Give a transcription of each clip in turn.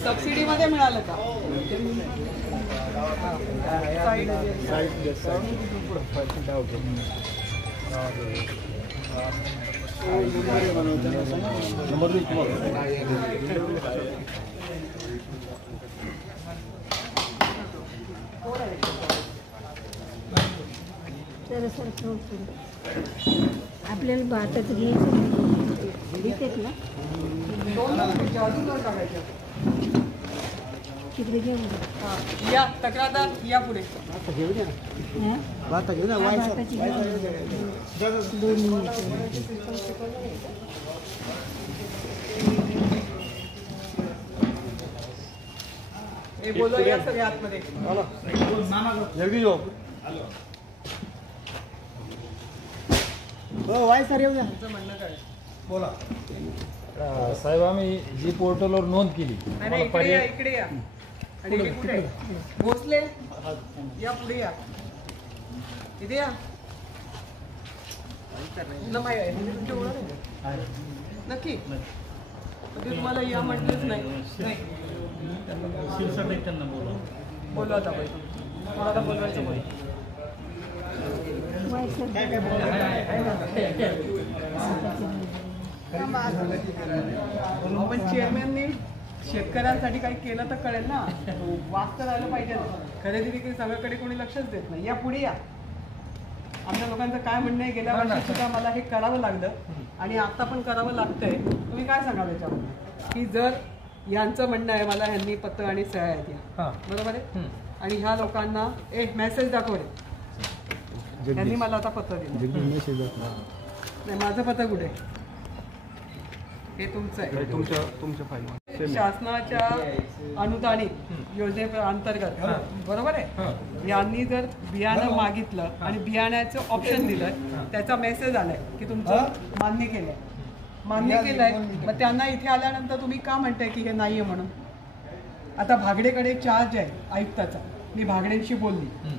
Subsidy मध्ये मिळालं का? आपल्याला भातच घ्यायचं ना तिकडे घेऊन या तक्रारदार या पुढे घेऊ द्या हे बोलू या सगळे आतमध्ये म्हणणं काय बोला साहेब. आम्ही जी पोर्टलवर नोंद केली इकडे या आणि हे कुठे भोसले या पुढे या इथे या तुमची ओळख आहे नक्की ते तुम्हाला या म्हटलंच नाही बोलवा आता कोणाला बोलवायचं बोल पण चेअरमॅननी शेतकऱ्यांसाठी काही केलं तर कळेल ना. वाच तर आलं पाहिजे ना. खरेदी विक्री सगळ्याकडे कोणी लक्षच देत नाही. या पुढे या. आमच्या लोकांचं काय म्हणणं आहे गेल्या वर्षी सुद्धा मला हे करावं लागलं आणि आता पण करावं लागतंय. तुम्ही काय सांगाल याच्यामध्ये की जर यांचं म्हणणं आहे मला ह्यांनी पत्र आणि सह्या आहेत या बरोबर आहे आणि ह्या लोकांना एक मेसेज दाखवले यांनी मला आता पत्र दिलं नाही माझं पत्र कुठे हे तुमचं आहे तुमच्या फाईल शासनाच्या अनुदानित योजने अंतर्गत बरोबर आहे यांनी जर बियाणं मागितलं आणि बियाण्याचं ऑप्शन दिलं त्याचा मेसेज आलाय की तुमचं मान्य केलंय मग त्यांना इथे आल्यानंतर तुम्ही का म्हणताय की हे नाहीये म्हणून. आता भागडेकडे चार्ज आहे आयुक्ताचा मी भागडेंशी बोलली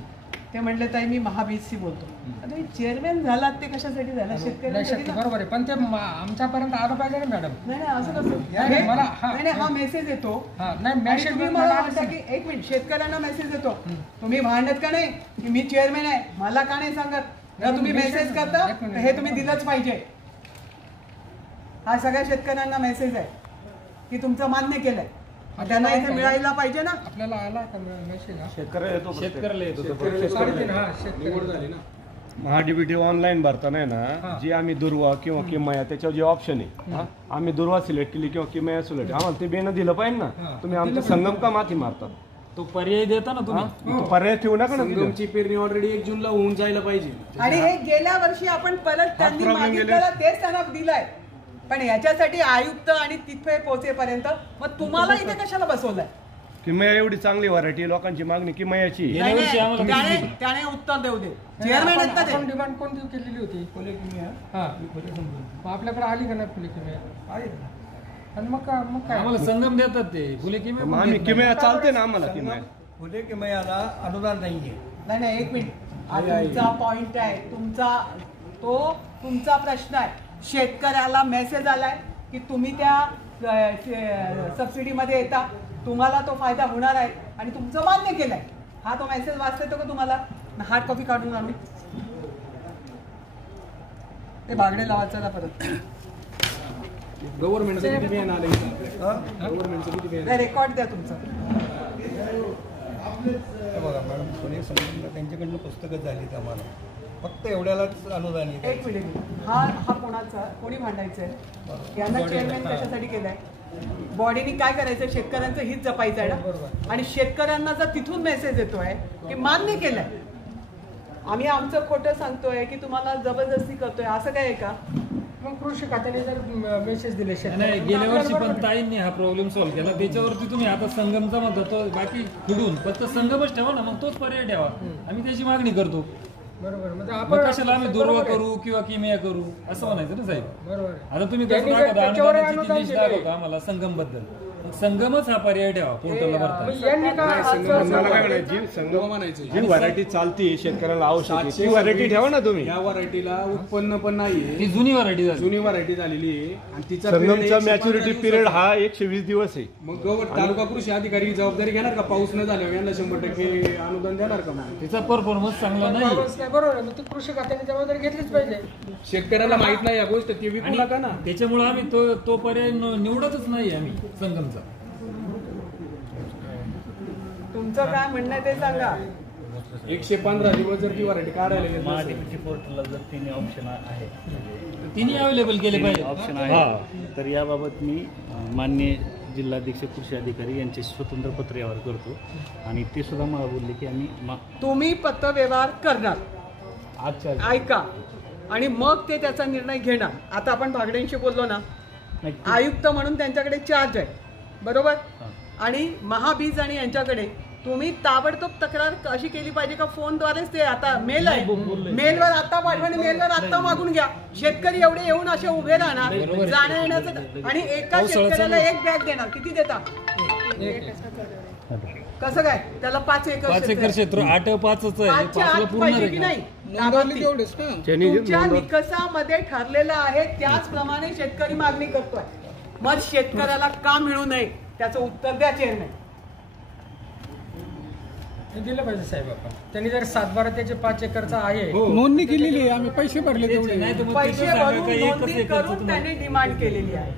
ते म्हणले ताई मी महाबीजशी बोलतो. तुम्ही चेअरमॅन झालात ते कशासाठी झाला शेतकरी बरोबर आहे पण ते आमच्यापर्यंत आलं पाहिजे ना मॅडम. नाही असं कसं मला हा मेसेज येतो नाही मेसेज मला वाटतं की एक मिनिट शेतकऱ्यांना मेसेज येतो तुम्ही भांडत का नाही की मी चेअरमॅन आहे मला का नाही सांगत तुम्ही मेसेज करता हे तुम्ही दिलंच पाहिजे. हा सगळ्या शेतकऱ्यांना मेसेज आहे की तुमचं मान्य केलंय त्यांना इथे मिळायला पाहिजे ना. आपल्याला आला का मेसेज शेतकऱ्याला येतो महाडीबीटी ऑनलाईन भरताना ना जी आम्ही दुर्वा किंवा किमया त्याच्यावर जे ऑप्शन आहे आम्ही दुर्वा सिलेक्ट केली किंवा किमया सिलेक्ट आम्हाला ते बेनं दिलं पाहिजे ना. तुम्ही आमचं संगम का माती मारता तो पर्याय देता ना तुम्ही पर्याय ठेवू नका ना. तुमची पेरणी ऑलरेडी 1 जूनला होऊन जायला पाहिजे आणि हे गेल्या वर्षी आपण परत त्यांनी मागितलेलं तेच त्यांना दिलंय पण याच्यासाठी आयुक्त आणि तिथे पोहोचेपर्यंत मग तुम्हाला इथे कशाला बसवलंय. किमया एवढी चांगली व्हरायटी लोकांची मागणी किमयाची त्याने उत्तर देऊ दे. चेअरमॅन डिमांड कोणती केलेली होती फुले किमया आपल्याकडे आली का नाही फुले किमया आणि मग काय आम्हाला संगम देतात ते फुले किमया आम्ही किमया चालते ना आम्हाला किमया फुले किमयाला अनुदान नाहीये. नाही एक मिनिट तुमचा पॉइंट आहे तुमचा प्रश्न आहे. शेतकऱ्याला मेसेज आलाय की तुम्ही त्या सबसिडीमध्ये येता तुम्हाला तो फायदा होणार आहे आणि तुमचं मान्य केलंय. हा तो मेसेज वाचता येतो का तुम्हाला. हार्ड कॉपी काढून आम्ही ते भागडे लावायचं परत गव्हर्नमेंटचं किती बियाणं आलं गव्हर्नमेंटचं किती बियाणं रेकॉर्ड द्या तुमचं. बघा मॅडम कोणी समजा त्यांच्याकडनं पुस्तकं झाली आम्हाला फक्त एवढ्यालाच अनुदान. एक मिनिट हा कोणाचा कोणी भांडायचंय यांना चेअरमॅन कशासाठी केलंय. बॉडीने काय करायचं शेतकऱ्यांचं हित जपायचं आहे ना आणि शेतकऱ्यांना जर तिथून मेसेज येतोय की मान्य केलंय आम्ही आमचं खोटं सांगतोय की तुम्हाला जबरदस्ती करतोय असं काय आहे का. मग कृषी खात्याने जर मेसेज दिले नाही गेल्या वर्षी पण ताईंनी हा प्रॉब्लेम सॉल्व्ह केला त्याच्यावरती तुम्ही आता संगमचा म्हणतो तो बाकी फिडून फक्त संगमच ठेवा ना मग तोच पर्याय ठेवा आम्ही त्याची मागणी करतो. बरोबर म्हणजे आपण कशाला आम्ही दुर्वा करू किंवा किमया करू असं म्हणायचं ना साहेब. बरोबर आता तुम्ही कसं दाखवता आम्हाला संगम बद्दल संगमच हा पर्याय ठेवा पोर्टलला भरता. यांनी का मला काय म्हणायचं, जी संगम जी व्हरायटी चालती शेतकऱ्याला आवश्यक आहे, ती व्हरायटी ठेवा ना तुम्ही. या व्हरायटीला उत्पन्न पण नाहीये, ती जुनी व्हरायटी झाली. जुनी व्हरायटी झालेली आहे आणि तिचा संगमचा मॅच्युरिटी पिरियड हा 120 दिवस आहे. मग तालुका कृषी अधिकारी जबाबदारी घेणार का? पाऊस न झाल्यावर यांना 100% अनुदान देणार का? मग तिचा परफॉर्मन्स चांगला नाही. बरोबर आहे, मग ती कृषी खात्याने जबाबदारी घेतलीच पाहिजे. शेतकऱ्याला माहित नाही या गोष्ट, ते विकू नका ना. त्याच्यामुळे आम्ही तो पर्याय निवडतच नाही आम्ही संगमचा. तुमचं काय म्हणणं आहे ते सांगा. 115 दिवस जर ती व्हरायटी काढायला गेली तर महाडीबीटी पोर्टलला जर तिन्ही ऑप्शन आहे, तिन्ही अवेलेबल केले पाहिजे. ऑप्शन आहे, तर याबाबत मी माननीय जिल्हाध्यक्ष कृषी अधिकारी यांचे स्वतंत्र पत्र यावर करतो आणि ते सुद्धा मला बोलले की आम्ही तुम्ही पत्रव्यवहार करणार, अच्छा ऐका, आणि मग ते त्याचा निर्णय घेणार. आता आपण भागड्यांशी बोललो ना, आयुक्त म्हणून त्यांच्याकडे चार्ज आहे, बरोबर, आणि महाबीज आणि यांच्याकडे तुम्ही ताबडतोब तक्रार अशी केली पाहिजे का फोनद्वारेच. ते आता मेल आहे, मेलवर आता पाठवा आणि मेलवर आता मागून घ्या. शेतकरी एवढे येऊन असे उभे राहणार जाण्या येण्याचं, आणि एका शेतकऱ्याला 1 बॅग देणार. किती देता? कसं काय? त्याला 5 एकर 5 एकर क्षेत्र 8-5च आहे. 5च्या आत पाहिजे की नाही? तुमच्या निकषामध्ये ठरलेलं आहे त्याचप्रमाणे शेतकरी मागणी करतोय. मग शेतकऱ्याला का मिळू नये त्याचं उत्तर द्या चेअरमॅन. हे दिलं पाहिजे साहेब आपण. त्यांनी जर 7-12 त्याचे 5 एकरचा आहे, नोंदणी केलेली आहे, आम्ही पैसे भरले तेवढे. नाही तर मग पैसे तिथं सांगा भरून का एकच नोंदणी एकरचं करून तुम्हाला. त्यांनी डिमांड केलेली आहे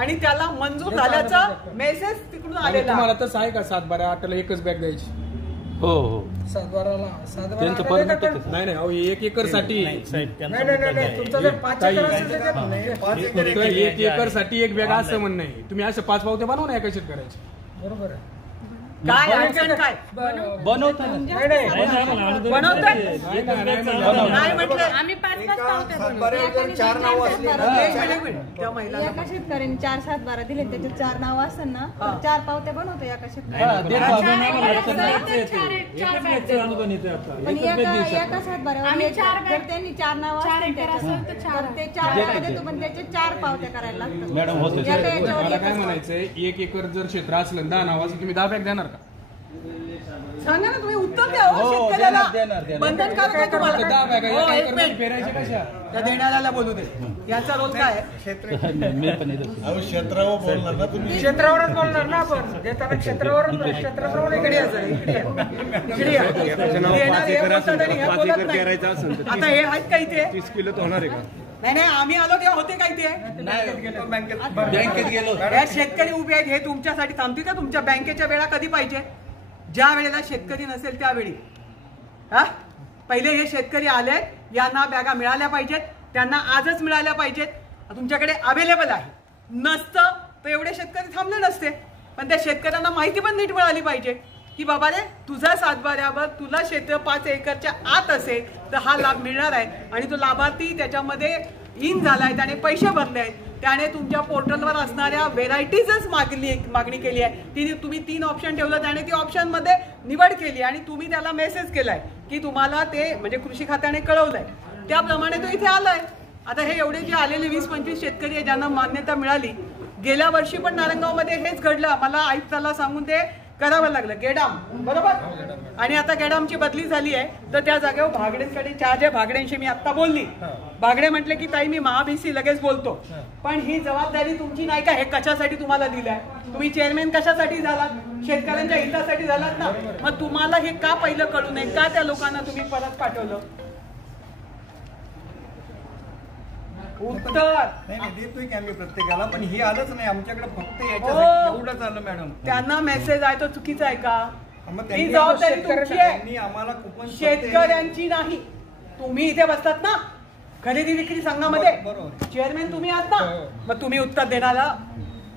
आणि त्याला मंजूर झाल्याचा मेसेज तिकडून आणि आलेला तुम्हाला आहे. तसं आहे का 7-12 8ला एकच बॅग द्यायची? हो हो 7-12ला 7-12 त्यांचं आता देतात परमिट पण- नाही नाही, अहो 1 एकर साठी साहेब नाही नाही नाही नाही, तुमचा जर 5 एकर असेल तर देतात नाही. 1 एकर साठी 1 बॅग असं म्हणणं आहे. तुम्ही असं 5 पावते बनवू ना एका शेतकऱ्याचे. बरोबर आहे. काय अडचण काय? बनवतो ना. नाही नाही नाही, नाही, आम्हाला अनुदान बनवताय? एकच बॅग चालणार. नाही म्हटलं. आम्ही 5-5 पावते सातबाऱ्यावर बनवतो. जर 4 नावं असली ना, एक मिनिट. त्या महिलाला एका शेतकऱ्याने 4-7-12 दिले, त्याचे 4 नाव असतात ना, हा. 4 पावत्या बनवतो एका नाही, शेतकऱ्याने. देतो आम्हाला चार अनुदान चार येते. एकच बॅगचं अनुदान येते आता. पण एकच बॅग देऊ शकतो. एका 7-12 आम्ही 4 जर त्यांनी 4 नाव असतील त्याच्यात, तर ते 4 नाव देतो, पण त्याचे 4 पावत्या करायला लागतात. मॅडम होते. एका याच्यावर मला एकच काय पावती. म्हणायचंय, 1 एकर जर क्षेत्र असलं 10 नावाचं, तुम्ही 10 बॅग देणार का? सांगा ना, तुम्ही उत्तर द्या हो शेतकऱ्याला. बंधनकारक आहे तुम्हाला. 10 बॅग हो, एक एकर मिनिट. फेरायचे कशा? त्या देणाऱ्याला बोलू दे. याचा रोल काय आहे? मी पण येतो. क्षेत्रावर बोलणार ना तुम्ही. क्षेत्रावरच बोलणार ना आपण. देताना क्षेत्रावर इकडे या जरा, इकडे या. इकडे या. देणार हे बोलतात आणि हे बोलत नाही. पेरायचं असेल तर आता हे आहेत का इथे? 30 किलो तर होणार आहे का? नाही नाही, आम्ही आलो तेव्हा होते काय ते? बँकेत गेलो. या शेतकरी उभे आहेत, हे तुमच्यासाठी थांबतील का? तुमच्या बँकेच्या वेळा कधी पाहिजे? ज्या वेळेला शेतकरी नसेल त्यावेळी. हा, पहिले हे शेतकरी आलेत, यांना बॅगा मिळाल्या पाहिजेत, त्यांना आजच मिळाल्या पाहिजेत. तुमच्याकडे अवेलेबल आहे. नसतं तर एवढे शेतकरी थांबले नसते. पण त्या शेतकऱ्यांना माहिती पण नीट मिळाली पाहिजे की बाबा रे, तुझा 7-12वर तुला क्षेत्र 5 एकरच्या आत असेल तर हा लाभ मिळणार आहे. आणि तो लाभार्थी त्याच्यामध्ये इन झालाय, त्याने पैसे भरले आहेत, त्याने तुमच्या पोर्टलवर असणाऱ्या व्हेरायटीजच मागणी केली आहे. तिने तुम्ही 3 ऑप्शन ठेवलं, त्याने ती ऑप्शन मध्ये निवड केली आणि तुम्ही त्याला मेसेज केलाय की तुम्हाला ते म्हणजे कृषी खात्याने कळवलंय, त्याप्रमाणे तो इथे आलाय. आता हे एवढे जे आलेले 20-25 शेतकरी आहे ज्यांना मान्यता मिळाली, गेल्या वर्षी पण नारायणगावमध्ये हेच घडलं. मला आयुक्ताला सांगून ते करावं लागलं, गेडाम, बरोबर. आणि आता गेडामची बदली झाली आहे, तर त्या जागेवर भागडेंकडे चार्ज आहे. भागडेंशी मी आता बोलली. भागडे म्हटले की ताई मी महाबीसी लगेच बोलतो, पण ही जबाबदारी तुमची नाही का? हे कशासाठी तुम्हाला दिलंय? तुम्ही चेअरमॅन कशासाठी झालात? शेतकऱ्यांच्या हितासाठी झालात ना. मग तुम्हाला हे का पहिलं कळू नये? का त्या लोकांना तुम्ही परत पाठवलं? उत्तर नाही देतोय की आम्ही प्रत्येकाला, पण हे आलंच नाही आमच्याकडे. फक्त याच्यासाठी एवढंच आलं मॅडम. त्यांना मेसेज आहे तो चुकीचा आहे का? मग ही त्यांनी जबाबदारी तुमची त्यांनी आहे, आम्हाला कुपन शेतकऱ्यांची नाही. तुम्ही इथे बसतात ना खरेदी विक्री संघामध्ये, बरोबर. चेअरमॅन तुम्ही आहात ना, मग तुम्ही उत्तर देण्याला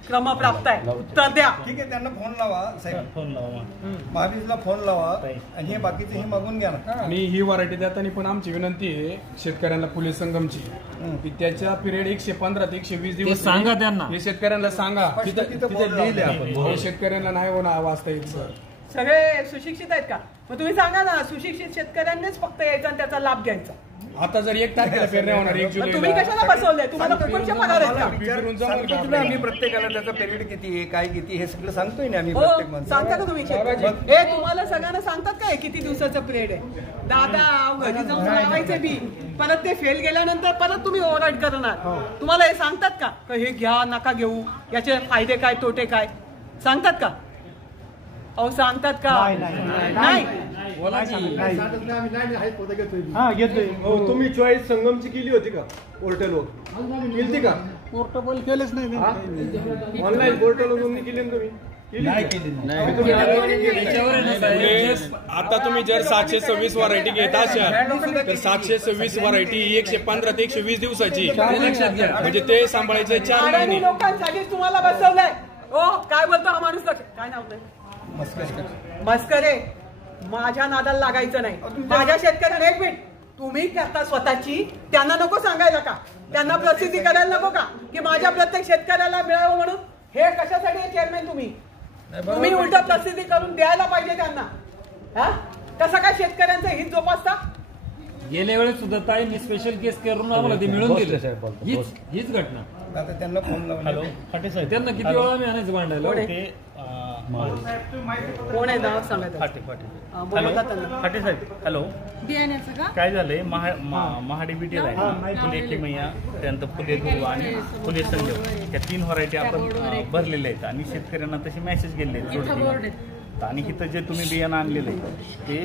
क्रमप्राप्त आहे. उत्तर द्या. ठीक आहे, त्यांना फोन लावा साहेब, फोन लावा. महाबीजला फोन लावा आणि हे बाकीचे हे मागून घ्या ना. आणि ही व्हरायटी देताना पण आमची विनंती आहे शेतकऱ्यांना, पोलीस संगमची, की त्याच्या पिरियड 115 ते 120 ते दिवस सांगा त्यांना. हे शेतकऱ्यांना सांगा. तिथं बोर्ड लावले आपण. हे शेतकऱ्यांना नाही होणार वाचता येत सर. सगळे सुशिक्षित आहेत का? मग तुम्ही सांगा ना, सुशिक्षित शेतकऱ्यांनीच फक्त यायचा आणि त्याचा लाभ घ्यायचा. आता जर 1 तारखेला पेरण्या होणार 1 मग जुलै तुम्ही कशाला बसवलंय? तुम्हाला फुकटचे पगार आहेत का? सांगतो तुला आम्ही प्रत्येकाला त्याचा पेरियड किती आहे काय किती हे सगळं सांगतोय ना आम्ही हो, प्रत्येक माणसाला. सांगता का तुम्ही? हे तुम्हाला सगळ्यांना सांगतात काय किती दिवसाचं पिरियड आहे? दादा घरी जाऊन लावायचे बी, परत ते फेल गेल्यानंतर परत तुम्ही ओव्हरराईड करणार. तुम्हाला हे सांगतात का हे घ्या नका घेऊ, याचे फायदे काय तोटे काय सांगतात का? अहो सांगतात का? नाही. हो, तुम्ही चॉईस संगमची केली होती का पोर्टलवर? केली का? पोर्टेबल केलंच नाही. ऑनलाईन पोर्टलवर नोंदणी केली ना तुम्ही? आता तुम्ही जर 726 व्हरायटी घेत असाल तर 726 व्हरायटी 115 ते 120 दिवसाची, म्हणजे ते सांभाळायचं 4 महिने. लोकांसाठीच तुम्हाला बसवलंय. हो काय बोलतो हा माणूस? काय नाव आहे? मस्करे. माझ्या नादाला लागायचं नाही. माझ्या शेतकऱ्यांना एक मिनिट तुम्ही करता स्वतःची, त्यांना नको सांगायला का? त्यांना प्रसिद्धी करायला नको का की माझ्या प्रत्येक शेतकऱ्याला मिळावं म्हणून? हे कशासाठी आहे चेअरमॅन तुम्ही? तुम्ही उलट प्रसिद्धी करून द्यायला पाहिजे त्यांना. हा कसं काय शेतकऱ्यांचं हित जोपासता? गेल्या वेळेस सुद्धा ताईंनी स्पेशल केस करून आम्हाला ते मिळून दिलं. हीच घटना. आता त्यांना फोन लावला. त्यांना किती वेळा आम्ही आणायचं भांडायला? कोण आहे नाव सांगायचं? फाटे साहेब हॅलो. बियाण्याचं का? काय झालंय महाडीबीटीला आहे फुले किमया, त्यानंतर फुले दुर्वा आणि फुले संजय या 3 व्हरायटी आपण भरलेल्या आहेत आणि शेतकऱ्यांना तसे मेसेज गेले आहेत. आणि इथं जे तुम्ही बियाणं आणलेलं आहे ते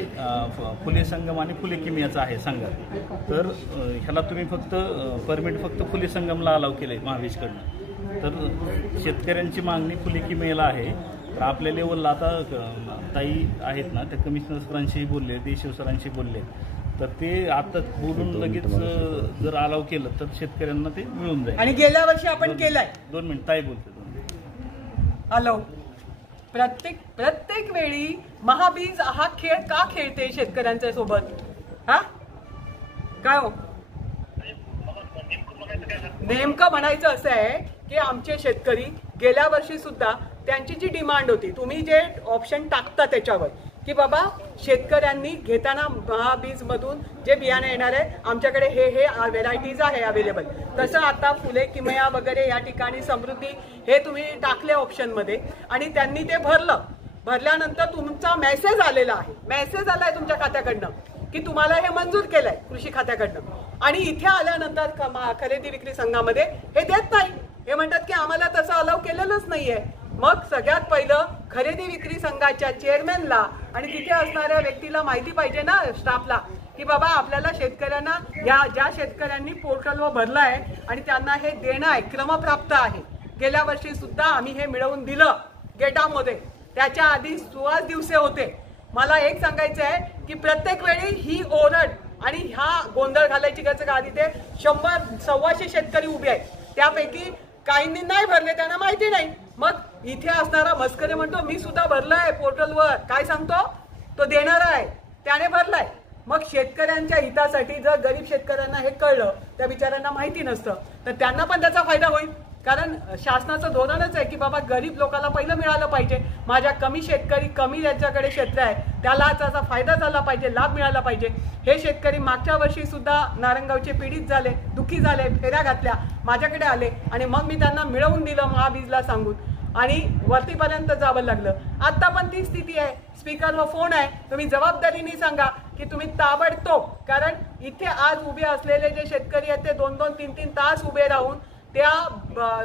फुले संगम आणि फुले किमयाचं आहे संघात. तर ह्याला तुम्ही फक्त परमिट फक्त फुले संगमला अलाव केलं आहे महाबीजकडनं. तर शेतकऱ्यांची मागणी फुले किमयाला आहे. तर आपल्या लेवलला आता ताई आहेत ना, त्या कमिशनर सरांशी बोलले, देशव सरांशी बोलले, तर ते आता बोलून लगेच जर अलाव केलं तर शेतकऱ्यांना ते मिळून जाईल. आणि गेल्या वर्षी आपण केलंय. 2 मिनिट ताई बोलते. हॅलो. प्रत्येक वेळी महाबीज हा खेळ का खेळते शेतकऱ्यांच्या सोबत? हा काय हो नेमकं म्हणायचं असं आहे की आमचे शेतकरी गेल्या वर्षी सुद्धा त्यांची जी डिमांड होती, तुम्ही जे ऑप्शन टाकता त्याच्यावर की बाबा शेतकऱ्यांनी घेताना महाबीज मधून जे बियाणं येणार आहे आमच्याकडे हे व्हेरायटीज आहे अवेलेबल, तसं आता फुले किमया वगैरे या ठिकाणी समृद्धी हे तुम्ही टाकले ऑप्शन मध्ये आणि त्यांनी ते भरल्यानंतर तुमचा मेसेज आलेला आहे, मेसेज आलाय तुमच्या खात्याकडनं की तुम्हाला हे मंजूर केलंय कृषी खात्याकडनं. आणि इथे आल्यानंतर खरेदी विक्री संघामध्ये हे देत नाही. हे म्हणतात की आम्हाला तसं अलाव केलेलंच नाहीये. मग सगळ्यात पहिलं खरेदी विक्री संघाच्या चेअरमॅनला आणि तिथे असणाऱ्या व्यक्तीला माहिती पाहिजे ना, स्टाफला, की बाबा आपल्याला शेतकऱ्यांना ज्या शेतकऱ्यांनी पोर्टलवर भरलं आहे आणि त्यांना हे देणं आहे क्रमप्राप्त आहे. गेल्या वर्षी सुद्धा आम्ही हे मिळवून दिलं गेटामध्ये. त्याच्या आधी 16 दिवसे होते. मला एक सांगायचं आहे की प्रत्येक वेळी ही ओरड आणि ह्या गोंधळ घालायची गरज का? आधी ते 100-125 शेतकरी उभे आहेत, त्यापैकी काहींनी नाही भरले, त्यांना माहिती नाही. मग इथे असणारा मस्करे म्हणतो मी सुद्धा भरलाय पोर्टलवर, काय सांगतो तो देणार आहे, त्याने भरलाय. मग शेतकऱ्यांच्या हितासाठी जर गरीब शेतकऱ्यांना हे कळलं, त्या बिचाऱ्यांना माहिती नसतं, तर त्यांना पण त्याचा फायदा होईल. कारण शासनाचं धोरणच आहे की बाबा गरीब लोकांना पहिलं मिळालं पाहिजे. माझ्या कमी शेतकरी कमी ज्यांच्याकडे क्षेत्र आहे त्याला त्याचा फायदा झाला पाहिजे, लाभ मिळाला पाहिजे. हे शेतकरी मागच्या वर्षी सुद्धा नारंगावचे पीडित झाले, दुःखी झाले, फेऱ्या घातल्या, माझ्याकडे आले आणि मग मी त्यांना मिळवून दिलं महाबीजला सांगून आणि वरतीपर्यंत जावं लागलं. आता पण ती स्थिती आहे. स्पीकरवर फोन आहे, तुम्ही जबाबदारीने सांगा की तुम्ही ताबडतोब, कारण इथे आज उभे असलेले जे शेतकरी आहेत ते 2-2, 3-3 तास उभे राहून त्या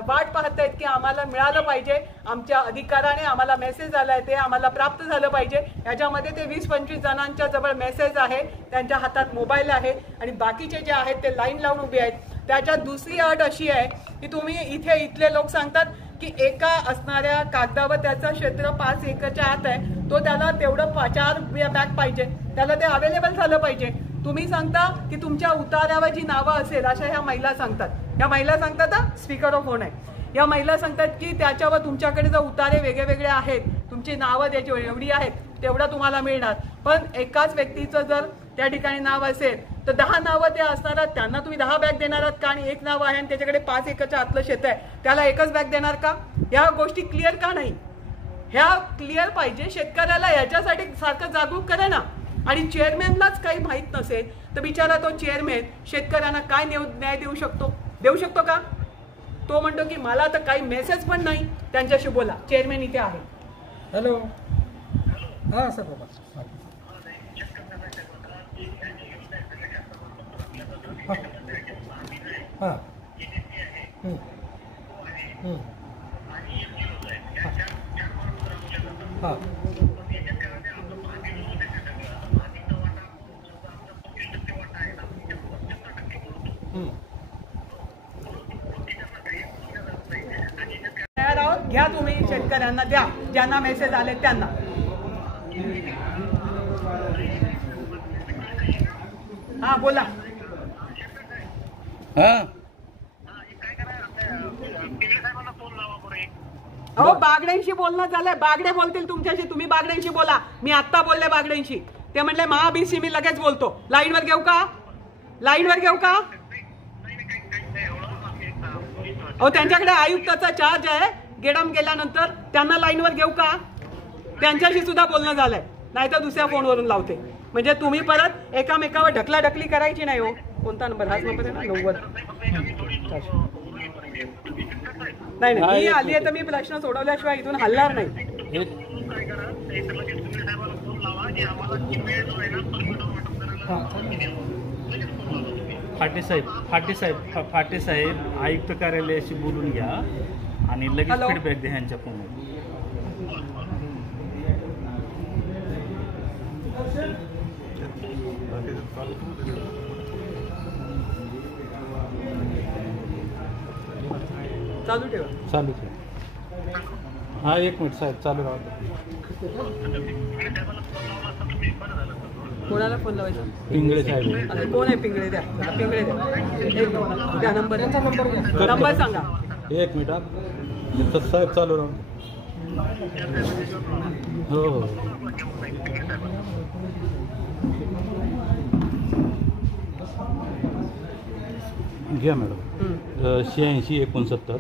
वाट पाहत आहेत की आम्हाला मिळालं पाहिजे, आमच्या अधिकाराने आम्हाला मेसेज आलाय ते आम्हाला प्राप्त झालं पाहिजे. याच्यामध्ये ते 20-25 जणांच्या जवळ मेसेज आहे, त्यांच्या हातात मोबाईल आहे आणि बाकीचे जे आहेत ते लाईन लावून उभे आहेत. त्याच्यात दुसरी अट अशी आहे की तुम्ही इथले लोक सांगतात की एका असणाऱ्या कागदावर त्याचं क्षेत्र 5 एकरच्या आत आहे, तो त्याला तेवढं 4 बॅग पाहिजे, त्याला ते अवेलेबल झालं पाहिजे. तुम्ही सांगता की तुमच्या उतार्यावर जी नावं असेल अशा ह्या महिला सांगतात. या महिला सांगतात स्पीकरवर फोन आहे, या महिला सांगतात की त्याच्यावर तुमच्याकडे जर उतारे वेगळे आहेत, तुमची नावं त्याची एवढी आहेत तेवढं तुम्हाला मिळणार. पण एकाच व्यक्तीचं जर त्या ठिकाणी नाव असेल तर 10 नावं ते असणार, त्यांना तुम्ही 10 बॅग देणार आहात का? आणि 1 नाव आहे आणि त्याच्याकडे 5 एकरच्या आतलं शेत आहे, त्याला एकच बॅग देणार का? या गोष्टी क्लिअर का नाही? ह्या क्लिअर पाहिजे. शेतकऱ्याला याच्यासाठी सारखं जागरूक करा ना. आणि चेअरमॅनलाच काही माहीत नसेल तर बिचारा तो चेअरमॅन शेतकऱ्यांना काय न्याय देऊ शकतो का? तो म्हणतो की मला तर काही मेसेज पण नाही. त्यांच्याशी बोला, चेअरमॅन इथे आहे. हॅलो, हां सर बाबा. हां हां तयार आहोत, घ्या तुम्ही, शेतकऱ्यांना द्या, ज्यांना मेसेज आले त्यांना. हा बोला. अहो बागड्यांशी बोलणं झालंय, बागडे बोलतील तुमच्याशी, तुम्ही बागड्यांशी बोला. मी आत्ता बोलले बागड्यांशी, ते म्हणले महाबीसी मी लगेच बोलतो. लाईनवर घेऊ का? अहो त्यांच्याकडे आयुक्ताचा चार्ज आहे, गेडम गेल्यानंतर त्यांना लाईनवर घेऊ का? त्यांच्याशी सुद्धा बोलणं झालंय, नाही तर दुसऱ्या फोनवरून लावते. म्हणजे तुम्ही परत एकामेकावर ढकलाढकली करायची नाही. हो कोणता नंबर? हाच नंबर आहे ना, 90. नाही मी आली आहे तर मी प्रश्न सोडवल्याशिवाय इथून हलणार नाही. फाटे साहेब आयुक्त कार्यालयाशी बोलून घ्या आणि लगेच फीडबॅक द्या ह्यांच्या फोनवर. चालू ठेवा. हा 1 मिनिट साहेब, चालू राहतो. कोणाला फोन लावायचा? पिंगळे साहेब. कोण आहे पिंगळे? द्या पिंगळे द्या. त्या नंबर सांगा. 1 मिनिट साहेब, चालू राहतो. हो घ्या मॅडम. 86 69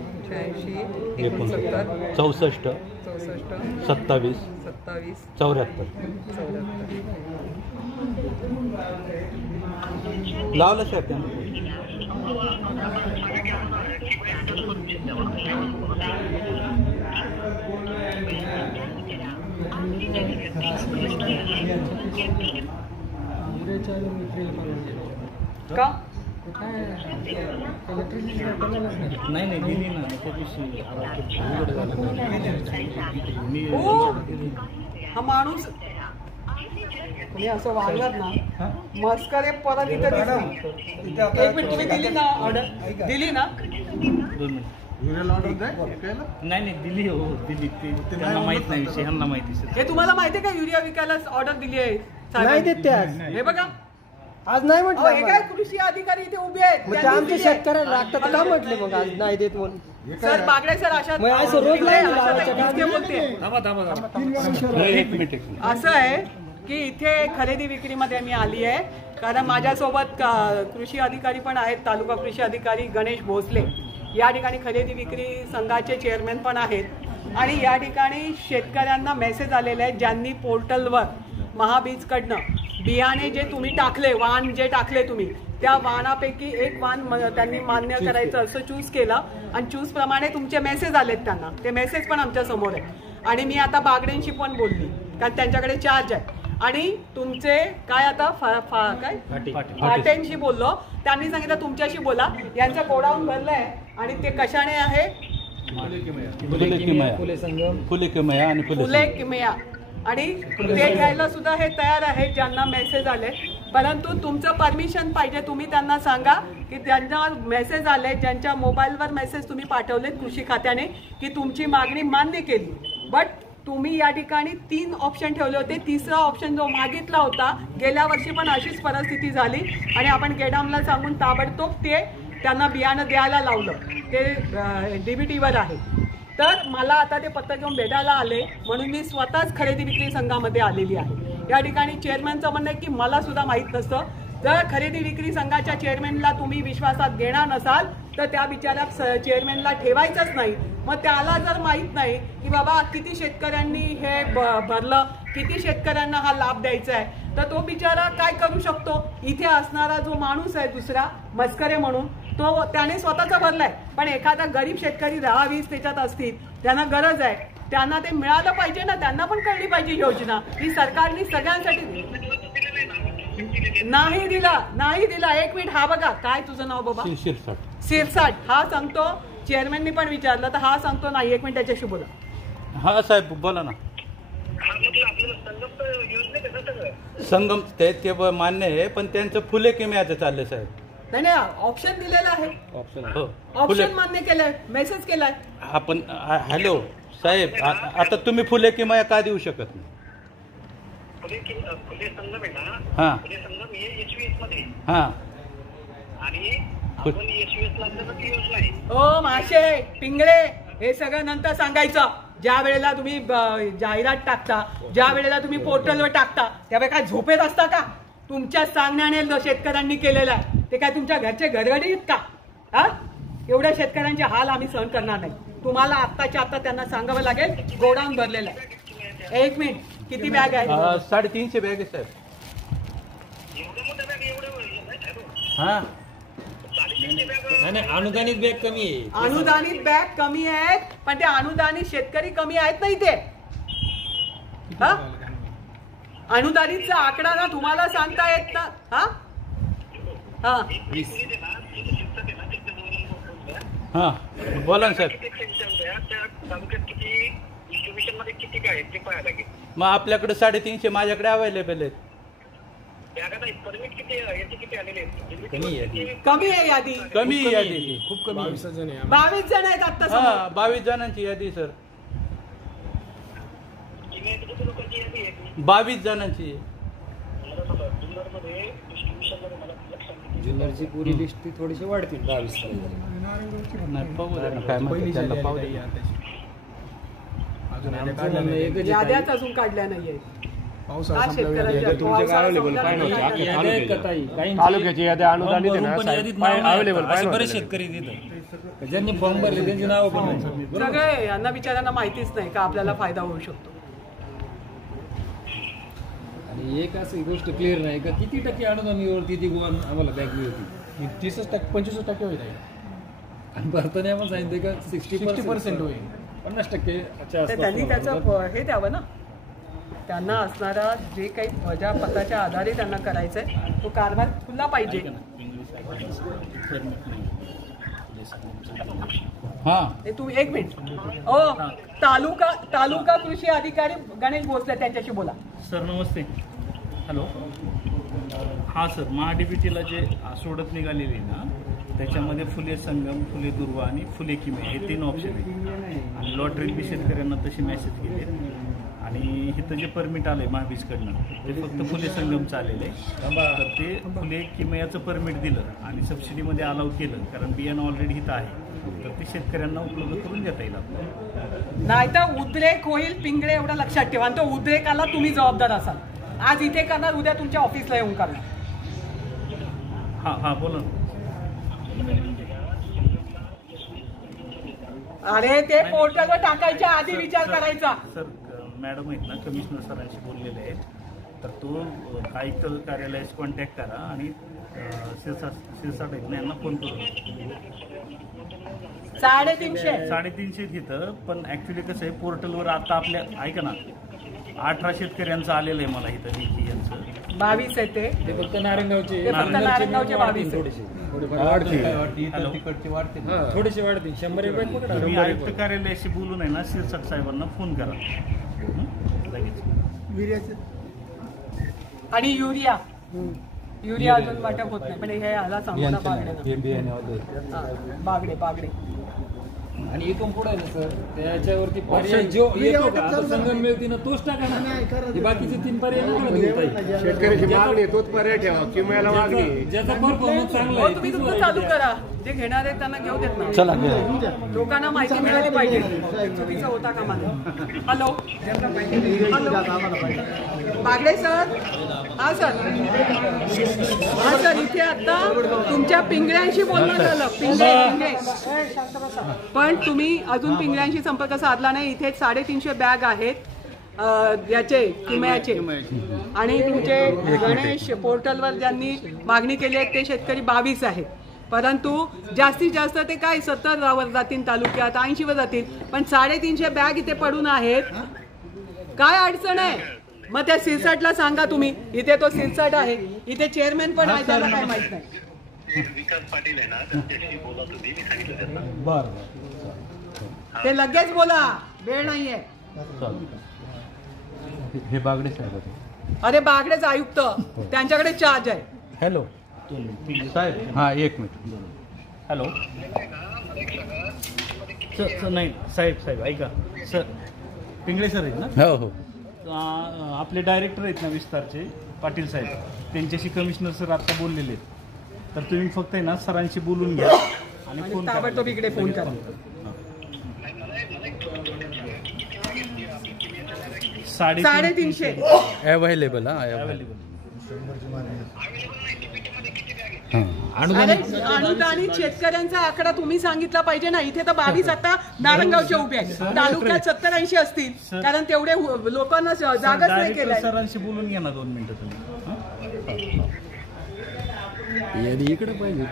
64 27 74. लावलं साहेब त्यांना. का? नाही दिली ना त्या दिवशी. हा माणूस तुम्ही असं वागलात ना, मस्करे परत इथे दिसणार. 1 मिनिट, तुम्ही दिली ना ऑर्डर? दिली ना? 2 मिनिट. नाही दिली. हो दिली. त्यांना माहित नाही विषय, ह्यांना माहिती. हे तुम्हाला माहिती आहे का युरिया विकायला ऑर्डर दिली आहे? नाही देत ते आज. हे बघा, आज नाही हे म्हटलं. काय कृषी अधिकारी इथे उभे आहेत, त्यांनी आमच्या दिली आहे. शेतकऱ्याला लागतात का म्हटले मग आज नाही देत म्हणून? सर बागडे सर अशा मग असं रोज लाईन लावायचं का? बोलते. असं आहे की इथे खरेदी विक्रीमध्ये मी आली आहे कारण माझ्यासोबत कृषी अधिकारी पण आहेत, तालुका कृषी अधिकारी गणेश भोसले. या ठिकाणी खरेदी विक्री संघाचे चेअरमॅन पण आहेत. आणि या ठिकाणी शेतकऱ्यांना मेसेज आलेले आहेत, ज्यांनी पोर्टलवर महाबीजकडनं बियाणे जे तुम्ही टाकले, वाण जे टाकले तुम्ही, त्या वाणापैकी एक वाण त्यांनी मान्य करायचं असं चूज केलं आणि चूज प्रमाणे तुमचे मेसेज आलेत त्यांना. ते मेसेज पण आमच्या समोर आहे. आणि मी आता बागड्यांशी पण बोलली कारण त्यांच्याकडे चार्ज आहे. आणि तुमचे काय आता काय फाट्यांशी बोललो, त्यांनी सांगितलं तुमच्याशी बोला. यांचं गोडाऊन भरलंय आणि ते कशाने आहे? फुले किमया. आणि ते घ्यायला सुद्धा हे तयार आहे ज्यांना मेसेज आले. परंतु तुमचं परमिशन पाहिजे. तुम्ही त्यांना सांगा की ज्यांना मेसेज आले, ज्यांच्या मोबाईलवर मेसेज तुम्ही पाठवले कृषी खात्याने की तुमची मागणी मान्य केली, बट तुम्ही या ठिकाणी 3 ऑप्शन ठेवले होते. तिसरा ऑप्शन जो मागितला होता, गेल्या वर्षी पण अशीच परिस्थिती झाली आणि आपण गेडामला सांगून ताबडतोब ते त्यांना बियाणं द्यायला लावलं. ते DBTवर आहे. तर मला आता ते पत्र घेऊन भेटायला आले म्हणून मी स्वतःच खरेदी विक्री संघामध्ये आलेली आहे. या ठिकाणी चेअरमॅनचं म्हणणं आहे की मला सुद्धा माहीत नसतं. जर खरेदी विक्री संघाच्या चेअरमॅनला तुम्ही विश्वासात घेणार नसाल तर त्या बिचाऱ्या चेअरमॅनला ठेवायचंच नाही. मग त्याला जर माहीत नाही की बाबा किती शेतकऱ्यांनी हे भरलं, किती शेतकऱ्यांना हा लाभ द्यायचा आहे, तर तो बिचारा काय करू शकतो. इथे असणारा जो माणूस आहे दुसरा मस्करे म्हणून, तो त्याने स्वतःचा भरलाय, पण एखादा गरीब शेतकरी 10-20 त्याच्यात असतील, त्यांना गरज आहे, त्यांना ते मिळालं पाहिजे ना, त्यांना पण कळली पाहिजे योजना. ही सरकारने सगळ्यांसाठी नाही दिला. 1 मिनिट, हा बघा, काय तुझं नाव बाबा? शिरसाट. हा सांगतो, चेअरमॅननी पण विचारलं तर हा सांगतो नाही. 1 मिनिट त्याच्याशी बोला. हा साहेब बोला ना. संगम ते मान्य आहे, पण त्यांचं फुले किमयाचं चाललंय साहेब. नाही, ऑप्शन दिलेलं आहे, ऑप्शन मान्य केलंय, मेसेज केलाय. आपण हॅलो साहेब, आता तुम्ही फुले किमया का देऊ शकत नाही? हा ओ माशे पिंगळे, हे सगळं नंतर सांगायचं. ज्या वेळेला तुम्ही जाहिरात टाकता, ज्या वेळेला तुम्ही पोर्टलवर टाकता, त्यावेळी काय झोपेत असता का? तुमच्या सांगण्याने शेतकऱ्यांनी केलेलं आहे. ते काय तुमच्या घरचे घरगडी आहेत का? हा, एवढ्या शेतकऱ्यांचे हाल आम्ही सहन करणार नाही. तुम्हाला आत्ताच्या आता त्यांना सांगावं लागेल, गोडाऊन भरलेलं आहे. 1 मिनिट, किती बॅग आहे? 350 बॅग आहे साहेब. हा, नाही, अनुदानित बॅग कमी आहे. अनुदानित बॅग कमी आहेत, पण ते अनुदानित शेतकरी कमी आहेत ना इथे. अनुदानितचा आकडा ना तुम्हाला सांगता येत ना. हा, बोला ना साहेब. मग आपल्याकडे 350, माझ्याकडे अवेलेबल आहेत. कमी आहे यादी, खूप कमी. 22 जण आहेत आता. 22 जणांची यादी सर. 22 जणांची. जुन्नरची पुरी लिस्ट ती थोडीशी वाढतील 22. याद्याच अजून काढल्या नाहीये. तालुक्याची यादी अनुदानित अवेलेबल बरेच शेतकरी तिथं ज्यांनी फॉर्म भरले त्यांची नाव पण सगळे, यांना बिचाऱ्यांना माहितीच नाही का आपल्याला फायदा होऊ शकतो. आणि एक अशी गोष्ट क्लिअर नाही का किती टक्के अनुदान ती गोवन आम्हाला बॅग होती? 30-25% होईल. आणि भरताना आपण सांगितलं का 60% होईल. 50% त्यांनी त्याचं हे द्यावं ना, त्यांना असणारा जे काही वजा पताच्या आधारे त्यांना करायचंय तो कारभार खुला पाहिजे. तू 1 मिनिट. तालुका कृषी अधिकारी गणेश भोसले, त्यांच्याशी बोला. सर नमस्ते. हॅलो. हा सर, महाडीबीटीला जे सोडत निघालेली ना, त्याच्यामध्ये फुले संगम, फुले दुर्वा आणि फुले किमे हे 3 ऑप्शन आहेत. आणि लॉटरीत बी शेतकऱ्यांना तसे मेसेज केले. आणि इथं जे परमिट आलंय महाबीजकडनं ते फक्त फुले संगमचं आलेलं आहे. तर ते फुले किमयाचं परमिट दिलं आणि सबसिडीमध्ये अलाउ केलं, कारण बियाणं ऑलरेडी इथं आहे, तर ते शेतकऱ्यांना उपलब्ध करून देता येईल. नाही तर उद्रेक होईल पिंगळे, एवढं लक्षात ठेवा. आणि तो उद्रेकाला तुम्ही जबाबदार असाल. आज इथे करणार, उद्या तुमच्या ऑफिसला येऊन करणार. हा बोला. अरे ते पोर्टलवर टाकायच्या आधी विचार करायचा. सर मॅडम आहेत ना, कमिशनर सरांशी बोललेले आहेत, तर तो आयुक्त कार्यालयास कॉन्टॅक्ट करा आणि शिरसाट आहेत ना यांना फोन करू. 350 तिथं. पण ऍक्च्युली कसं आहे, पोर्टलवर आता आपल्या ऐका ना 18 शेतकऱ्यांचं आलेलं आहे मला इथं लेखी यांचं. 22 आहे ते फक्त नारायणगावचे. नारायणगावचे 22 थोडेसे वाढतील. 100 रुपये. तुम्ही आयुक्त कार्यालयाशी बोलून आहे ना शिरसाट साहेबांना फोन करा लगेच. आणि युरिया अजून वाटप होत नाही, पण हे ह्याला सांगू ना बागडे. आणि इथून पुढे आहे ना सर, त्याच्यावरती पर्याय जो येतो का, आता संगम मिळते ना तोच टाका ना. बाकीचे 3 पर्याय शेतकऱ्याची मागणी तोच पर्याय ठेवा. किमयाला मागणी ज्याचा परफॉर्मन्स चांगला आहे तुम्ही तुमचं चालू करा. जे घेणार आहेत त्यांना घेऊ देत नाही. लोकांना माहिती मिळाली पाहिजे, चुकीचं होता का मला. Hello, Bagade sir. हा सर, इथे आता तुमच्या पिंगळ्यांशी बोलणं झालं. पिंगळे पण तुम्ही अजून पिंगळ्यांशी संपर्क साधला नाही. इथे 350 बॅग आहेत. याचे किमयाचे आणि तुमचे गणेश पोर्टलवर ज्यांनी मागणी केली आहे ते शेतकरी 22 आहेत. परंतु जास्तीत जास्त ते काय 70 वर जातील तालुक्यात, 80 वर जातील, पण 350 बॅग इथे पडून आहेत. काय अडचण आहे? मग त्या सिरसाटला सांगा तुम्ही. इथे तो सिरसाट आहे, इथे चेअरमॅन पण आहे, त्याला काय माहित नाही. विकास पाटील आहे ना, त्यांच्याशी बोला तुम्ही, मी सांगितलं त्यांना. बरं ते लगेच बोला, वेळ नाहीये. हे बागडे साहेब. अरे बागडेच आयुक्त, त्यांच्याकडे चार्ज आहे. हॅलो साहेब, हां 1 मिनिट. हॅलो सर नाही साहेब ऐका सर, पिंगळे सर आहेत ना? हो हो. आपले डायरेक्टर आहेत ना विस्तारचे, पाटील साहेब, त्यांच्याशी कमिशनर सर आता बोललेले आहेत. तर तुम्ही फक्त आहे ना सरांशी बोलून घ्या आणि फोन ताबडतोब इकडे फोन करा. 350 अवेलेबल. अनुदानित शेतकऱ्यांचा आकडा तुम्ही सांगितला पाहिजे ना. इथे तर 22 आता नारंगावचे उभे आहेत, तालुक्यात 70-80 असतील, कारण तेवढे लोकांना जागाच नाही केलं. सरांशी बोलून घ्या ना 2 मिनिटं तुम्ही. इकडे पाहिजे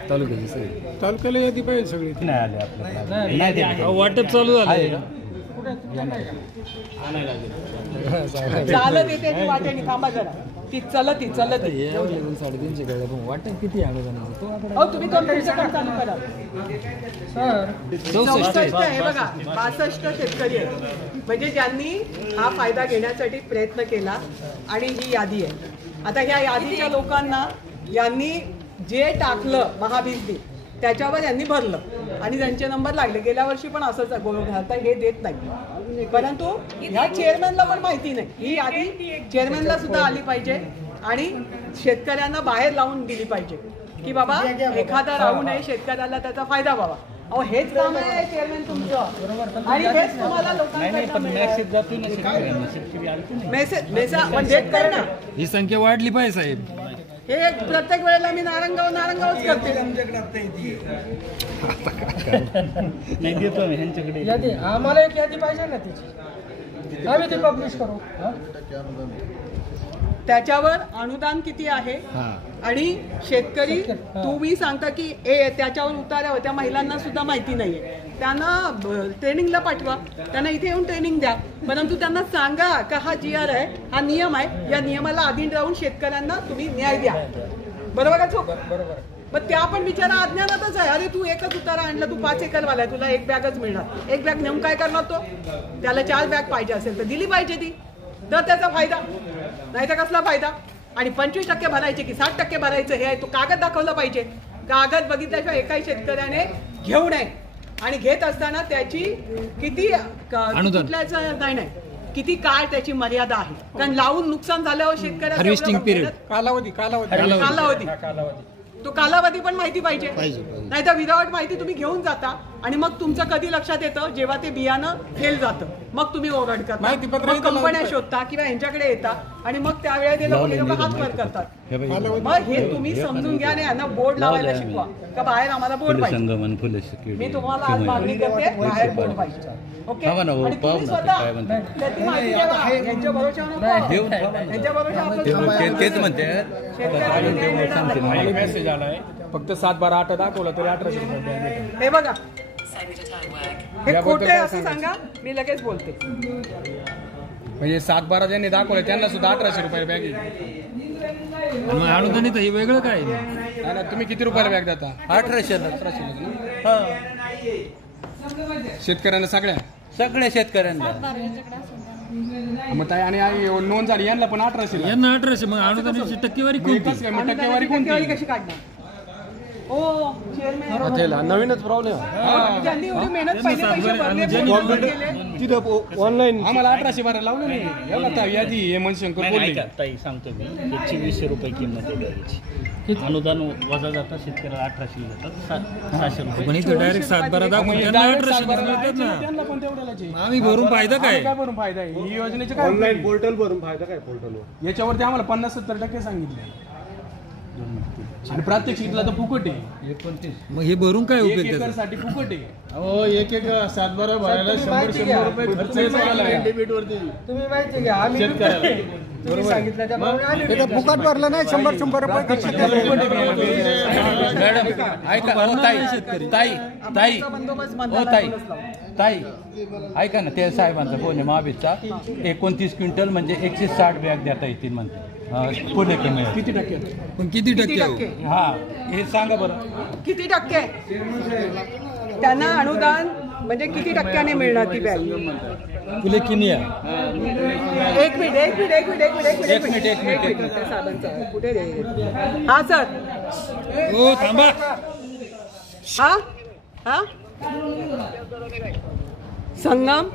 तालुक्याला यादी पाहिजे सगळी. नाही आले आपल्याला, वाटप चालू झालं. चालत येते ती वाटेने, थांबा जरा. ती चलत 350 कळलं, पण वाटप किती अहो तुम्ही तो तुमचं काम चालू करा. 64 आहे बघा, 62 शेतकरी आहेत म्हणजे ज्यांनी हा फायदा घेण्यासाठी प्रयत्न केला. आणि ही यादी आहे. आता ह्या यादीच्या लोकांना यांनी जे टाकलं महाबीजनी त्याच्यावर यांनी भरलं आणि त्यांचे नंबर लागले. गेल्या वर्षी पण असंच घालता हे देत नाही. परंतु ह्या चेअरमॅनला पण माहिती नाही. ही यादी चेअरमॅनला सुद्धा आली पाहिजे आणि शेतकऱ्यांना बाहेर लावून दिली पाहिजे की बाबा एखादा राहू नये, शेतकऱ्याला त्याचा फायदा व्हावा. अहो हेच काम आहे चेअरमॅन तुमचं, आणि हेच तुम्हाला लोकांना मेसेज करा ना. ही संख्या वाढली पाहिजे साहेब. हे प्रत्येक वेळेला मी नारंगावच करते. नाही देतो मी ह्यांच्याकडे यादी, आम्हाला एक यादी पाहिजे ना त्याची, आम्ही ते पब्लिश करू. त्याच्यावर अनुदान किती आहे आणि शेतकरी तुम्ही सांगता की त्याच्यावर उतार्या होत्या, महिलांना सुद्धा माहिती नाहीये. त्यांना ट्रेनिंगला पाठवा, त्यांना इथे येऊन ट्रेनिंग द्या. परंतु त्यांना सांगा का हा GR आहे, हा नियम आहे, या नियमाला अधीन राहून शेतकऱ्यांना तुम्ही न्याय द्या. बरोबर का चूक? बरोबर. मग त्या पण बिचारा अज्ञानातच आहे. अरे तू एकच उतारा आणला, तू 5 एकरवाला आहे, तुला 1 बॅगच मिळणार. 1 बॅग नेऊन काय करणार तो? त्याला 4 बॅग पाहिजे असेल तर दिली पाहिजे ती, तर त्याचा फायदा. नाही तर कसला फायदा? आणि 25% भरायचे की 60% भरायचं हे आहे, तो कागद दाखवला पाहिजे. कागद बघितल्याशिवाय एकाही शेतकऱ्याने घेऊ नये. आणि घेत असताना त्याची किती कुठल्याचं नाही किती काळ त्याची मर्यादा आहे. कारण लावून नुकसान झाल्यावर शेतकऱ्याला कालावधी तो कालावधी पण माहिती पाहिजे. नाही तर विदाउट माहिती तुम्ही घेऊन जाता आणि मग तुमचं कधी लक्षात येतं जेव्हा ते बियाणं फेल जातं. मग तुम्ही ओरड करता, मग कंपन्या शोधता किंवा यांच्याकडे येता आणि मग त्यावेळेला ते लोक हात वर करतात. मग हे तुम्ही समजून घ्या. नाही यांना बोर्ड लावायला शिकवा का बाहेर आम्हाला बोर्ड पाहिजे. मी तुम्हाला आज मागणी करते, बाहेर बोर्ड पाहिजे. ओके. आणि तुम्ही स्वतः त्याची माहिती द्यावा. यांच्या भरोशावर नको, यांच्या भरोशावर मेसेज आलाय फक्त 7-12-8 दाखवलं तरी 1800 रुपये. हे बघा हे खोटे असं सांगा, मी लगेच बोलते. म्हणजे 7-12 ज्यांनी दाखवलं त्यांना सुद्धा 1800 रुपये बॅग आहे. अनुदानित हे वेगळं काय? तुम्ही किती रुपयाला बॅग देता? 1800. शेतकऱ्यांना सगळ्या शेतकऱ्यांना मग आणि नोंद झाली यांना पण 1800. यांना 1800. मग अनुदानाची टक्केवारी टक्केवारी कशी काढणार? हो चेअरमॅन नवीनच प्रॉब्लेम ज्यांनी एवढी मेहनत पहिले पैसे भरले तिथं ऑनलाईन आम्हाला 1800 भरायला लावलं नाही. एवढा यादी हे मनशंकर बोलले. ताई सांगतो मी, 120 रुपये किंमत आहे बॅगेची. अनुदान वजा जातात शेतकऱ्याला 1800 जातात, 700 रुपये. पण इथं डायरेक्ट 7-12 दाखवून त्यांना 1800 मिळतात ना. त्यांना पण तेवढ्यालाच आहे. आम्ही भरून फायदा काय भरून फायदा आहे ही योजनेचे काय? ऑनलाईन पोर्टल भरून फायदा काय? पोर्टलवर याच्यावरती आम्हाला 50-70% सांगितले. आणि प्रात्यक्षिकला तर फुकट आहे 29. मग हे भरून काय उपयोग त्याचा? एकरसाठी फुकट आहे. अहो एक सातबारा भरायला 100 रुपये खर्च येतो डेबिटवरती. तुम्ही माहिती घ्या आम्ही तुम्ही सांगितलं त्या फुकट भरलं नाही 100 रुपये खर्च मॅडम ऐका ताई ऐका ना त्या साहेबांचा फोन आहे महाबीजचा 29 क्विंटल म्हणजे 160 बॅग देता येतील म्हणते पुणे कमी. किती टक्के? पण किती टक्के? हा हे सांगा बरं किती टक्के त्यांना अनुदान म्हणजे किती टक्क्याने मिळणार ती बॅग? फुले किनिया. एक मिनिट त्या साहेबांचं आहे. कुठे रे? हा सर. हो थांबा. हा संगम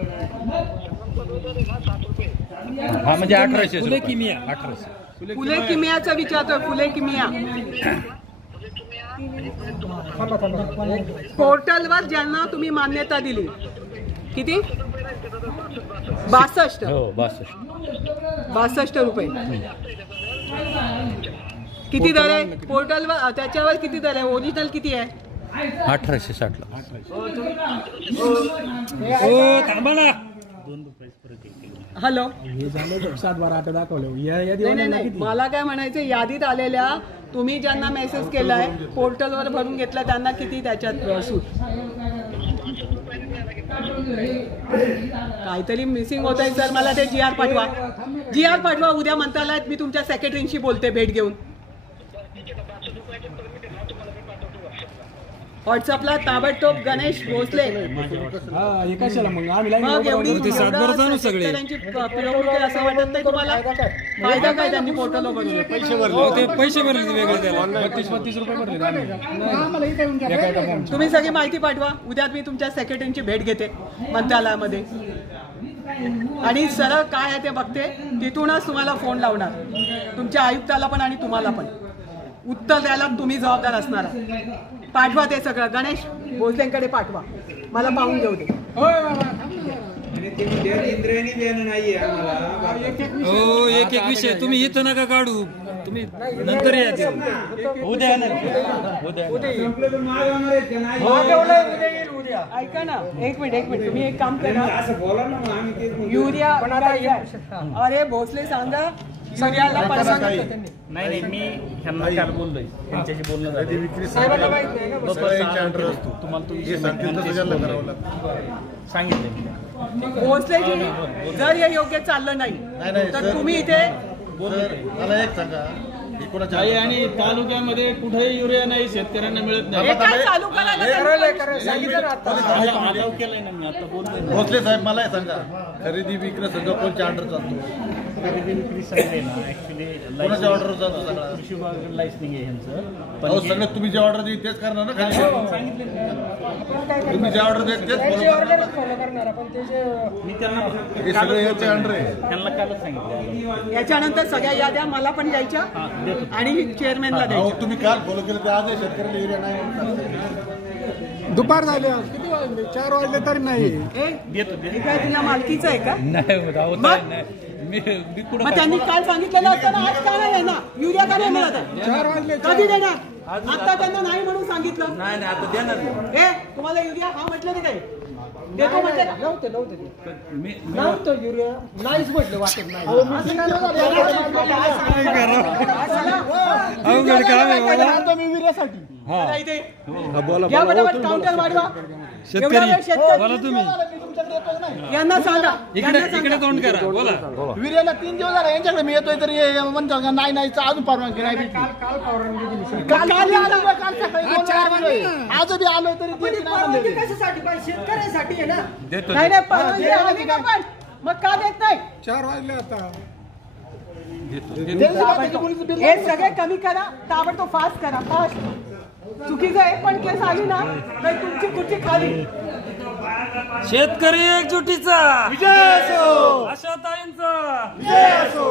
हा म्हणजे 1800 फुले किमिया. 1800 फुले किमियाचं विचारतोय. फुले किमिया पोर्टलवर ज्यांना तुम्ही मान्यता दिली किती? 62. हो 62 रुपये. किती दर आहे पोर्टलवर? त्याच्यावर किती दर आहे? ओरिजिनल किती आहे? 1860 ला. हो थांबा ना. हॅलो. हे झालं 7-12 दाखवलं. नाही मला काय म्हणायचं यादीत आलेल्या तुम्ही ज्यांना मेसेज केलाय पोर्टलवर भरून घेतला त्यांना किती त्याच्यात सूट? काहीतरी मिसिंग होत आहे सर. मला ते GR पाठवा. उद्या मंत्रालयात मी तुमच्या सेक्रेटरींशी बोलते भेट घेऊन. व्हॉट्सअपला ताबडतोब गणेश भोसले. मग एवढी असं वाटत नाही तुम्हाला? फायदा काय त्यांनी पोर्टलवर भरले? पैसे भरले वेगळे त्याला 32-32 रुपये भरले. तुम्ही सगळी माहिती पाठवा. उद्या मी तुमच्या सेक्रेटरींची भेट घेते मंत्रालयामध्ये आणि सरळ काय आहे ते बघते. तिथूनच तुम्हाला फोन लावणार, तुमच्या आयुक्ताला पण आणि तुम्हाला पण. उत्तर द्यायला तुम्ही जबाबदार असणार. पाठवा ते सगळं. गणेश भोसलेंकडे पाठवा. मला पाहून घेऊ दे. हो एक विषय तुम्ही इथं नका काढू. तुम्ही नंतर या. उद्या ऐका ना एक मिनिट तुम्ही एक काम करा. युरिया अरे भोसले सांगा युरियाला नाही मी ह्यांना काल बोललोय. त्यांच्याशी बोलणं झालं. सांगितलं भोसलेजी जर हे योग्य चाललं नाही तर तुम्ही इथे मला एक सांगा आणि तालुक्यामध्ये कुठेही युरिया नाही, शेतकऱ्यांना मिळत नाही. भोसले साहेब मला हे सांगा खरेदी विक्री सगळं कोणत्या ऑर्डर चालतो? खरेदी विक्री सगळे ना ऍक्च्युली कोणाच्या ऑर्डर चालतो? सगळं कृषी विभाग लायसनिंग आहे यांचं. पण सगळं तुम्ही जे ऑर्डर देईल तेच करणार ना? तुम्ही जे ऑर्डर देईल तेच फॉलो करणार. मी त्यांना हे सगळं याच्या अंडर आहे. त्यांना कालच सांगितलं. याच्यानंतर सगळ्या याद्या मला पण द्यायच्या आणि चेअरमॅनला द्यायच्या. तुम्ही काल फॉलो केलं तर आज शेतकऱ्याला युरिया नाही. दुपार झाले किती वाजले? 4 वाजले तरी नाही. काय तुला मालकीचं आहे का? नाही त्यांनी काल सांगितलेलं असताना आज का नाही ना युरिया का नाही मिळत? 4 वाजले. कधी देणार? आता त्यांना नाही म्हणून सांगितलं. नाही आता देणार. तुम्हाला युरिया हा म्हटलं नाही काही देतो म्हटलं नव्हतं युरिया नाहीच म्हटलं. वाटत नाही युरियासाठी काउंटर वाढवा. बोला तुम्ही. यांना सांगा इकडे तोंड करा. बोला. विर्याला 3 दिवस झाला यांच्याकडे मी येतोय तरी म्हणतो का नाही अजून परवानगी नाही भेटली. आज बी आलोय तरी कशासाठी? शेतकऱ्यांसाठी आहे ना. नाही परवानगी आली का पण मग का देत नाही? 4 वाजले आता. हे सगळे कमी करा. ताबडतोब फास्ट करा. फास्ट. चुकीचं आहे पण केस आली ना तर तुमची खुर्ची खाली. शेतकरी एकजुटीचा विजय असो. आशाताईंचा विजय असो.